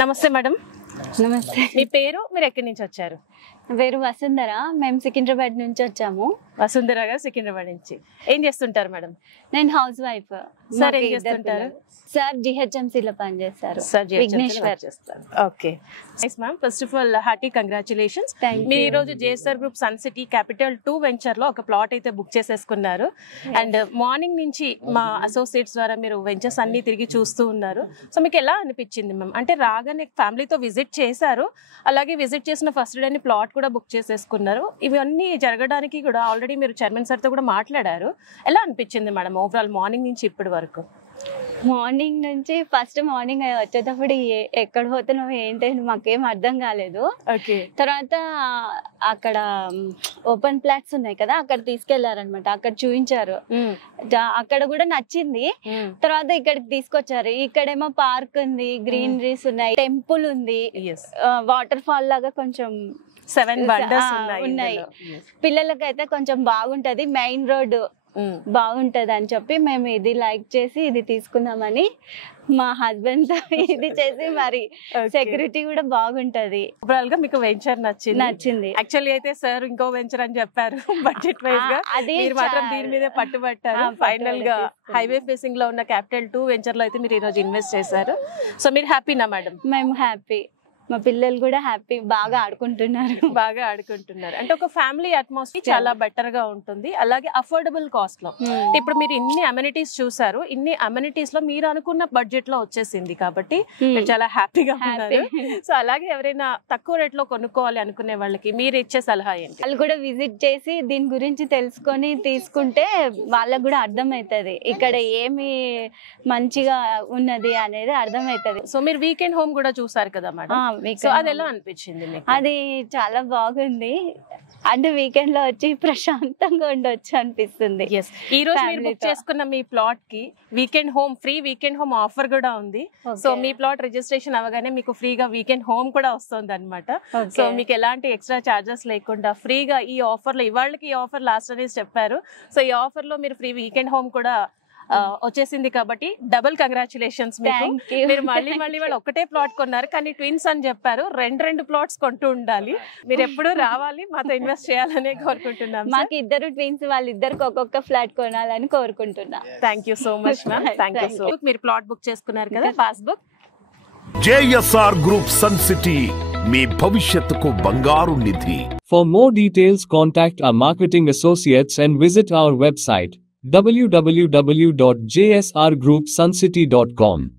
నమస్తే మేడం. నమస్తే. మీ పేరు, మీరు ఎక్కడి నుంచి వచ్చారు? పేరు వసుంధర. మేము సికింద్రాబాద్ నుంచి వచ్చాము. వసుంధర గారు సికింద్రాబాద్ నుంచి. ఏం చేస్తుంటారు మేడం? నేను హౌస్ వైఫ్. సార్ ఏం చేస్తుంటారు? సార్ జిహెచ్ఎంసీలో పనిచేస్తారు. Vighneshwar. Okay nice ma'am. First of all hearty congratulations. మీరు ఈ రోజు JSR group sun city capital 2 venture లో ఒక ప్లాట్ అయితే బుక్ చేసేసుకున్నారు. అండ్ మార్నింగ్ నుంచి మా అసోసియేట్స్ ద్వారా మీరు వెంచర్స్ అన్ని తిరిగి చూస్తూ ఉన్నారు. సో మీకు ఎలా అనిపించింది మ్యామ్? అంటే రాగానే ఫ్యామిలీతో విజిట్ చేశారు, అలాగే విజిట్ చేసిన ఫస్ట్ డే ప్లాట్ కూడా బుక్ చేసేసుకున్నారు. ఇవన్నీ జరగడానికి కూడా ఆల్రెడీ మీరు చైర్మన్ సార్తో కూడా మాట్లాడారు. ఎలా అనిపించింది మేడం ఓవరాల్ మార్నింగ్ నుంచి ఇప్పటి వరకు? మార్నింగ్ నుంచి ఫస్ట్ మార్నింగ్ వచ్చేటప్పుడు ఎక్కడ పోతున్నావు ఏంటంటే మాకేం అర్థం కాలేదు. తర్వాత అక్కడ ఓపెన్ ప్లాట్స్ ఉన్నాయి కదా, అక్కడ తీసుకెళ్లారనమాట. అక్కడ చూపించారు, అక్కడ కూడా నచ్చింది. తర్వాత ఇక్కడికి తీసుకొచ్చారు. ఇక్కడేమో పార్క్ ఉంది, గ్రీనరీస్ ఉన్నాయి, టెంపుల్ ఉంది, వాటర్ ఫాల్ లాగా కొంచెం 7 వండర్స్ ఉన్నాయి. పిల్లలకైతే కొంచెం బాగుంటది, మెయిన్ రోడ్ బాగుంటది అని చెప్పి మేము ఇది లైక్ చేసి ఇది తీసుకుందామని మా హస్బెండ్ తో ఇది చేసి, మరి సెక్యూరిటీ కూడా బాగుంటది. ఓవరాల్ గా మీకు వెంచర్ నచ్చింది? యాక్చువల్లీ అయితే సార్ ఇంకో వెంచర్ అని చెప్పారు బడ్జెట్ వైజ్ గా, మీరు మాత్రం దీని మీద పట్టుబట్టారు. ఫైనల్ గా హైవే ఫేసింగ్ లో ఉన్న క్యాపిటల్ 2 వెంచర్ లో అయితే మీరు ఈ రోజు ఇన్వెస్ట్ చేశారు. సో మీరు హ్యాపీనా మేడం? మేము హ్యాపీ, మా పిల్లలు కూడా హ్యాపీ, బాగా ఆడుకుంటున్నారు. అంటే ఒక ఫ్యామిలీ అట్మాస్ఫియర్ చాలా బెటర్ గా ఉంటుంది, అలాగే అఫోర్డబుల్ కాస్ట్ లో. ఇప్పుడు మీరు ఇన్ని అమెనిటీస్ చూసారు, ఇన్ని అమెనిటీస్ లో మీరు అనుకున్న బడ్జెట్ లో వచ్చేసింది కాబట్టి చాలా హ్యాపీగా ఉన్నారు. సో అలాగే ఎవరైనా తక్కువ రేట్ లో కొనుక్కోవాలి అనుకునే వాళ్ళకి మీరు ఇచ్చే సలహా ఏంటి? వాళ్ళు కూడా విజిట్ చేసి దీని గురించి తెలుసుకొని తీసుకుంటే వాళ్ళకు కూడా అర్థమవుతుంది ఇక్కడ ఏమి మంచిగా ఉన్నది అనేది అర్థమవుతుంది. సో మీరు వీకెండ్ హోమ్ కూడా చూసారు కదా మేడం, సో అది ఎలా అనిపించింది? అది చాలా బాగుంది. అంటే వీకెండ్ లో వచ్చి ప్రశాంతంగా ఉండొచ్చు అనిపిస్తుంది. ఈ రోజు మీరు బుక్ చేసుకున్న మీ ప్లాట్ కి weekend home, free weekend home offer కూడా ఉంది. సో మీ ప్లాట్ రిజిస్ట్రేషన్ అవగానే మీకు ఫ్రీగా వీకెండ్ హోమ్ కూడా వస్తుంది అనమాట. సో మీకు ఎలాంటి ఎక్స్ట్రా చార్జెస్ లేకుండా ఫ్రీగా ఈ ఆఫర్ లో, ఇవాళకి ఈ ఆఫర్ లాస్ట్ అనేసి చెప్పారు. సో ఈ ఆఫర్ లో మీరు ఫ్రీ వీకెండ్ హోమ్ కూడా వచ్చేసింది కాబట్టి డబుల్ కంగ్రాచులేషన్స్ మీకు. మీరు మళ్ళీ వాళ్ళు ఒకటే ప్లాట్ కొన్నారు కానీ ట్విన్స్ అని చెప్పారు, 2 ప్లాట్స్ కొంటూ ఉండాలి. మీరు ఎప్పుడు రావాలి, మాతో ఇన్వెస్ట్ చేయాలనే కోరుకుంటున్నాం. మాకు 2 ట్విన్స్, వాళ్ళిద్దరికి ఒక్కొక్క ఫ్లాట్ కొనాలని కోరుకుంటున్నా. Thank you so much ma'am. Thank you so much. మీరు ప్లాట్ బుక్ చేసుకున్నారు కదా, passbook. JSR Group Sun City, మీ భవిష్యత్తుకు బంగారు నిధి. For more details, contact our marketing associates and visit our website www.jsrgroupsuncity.com.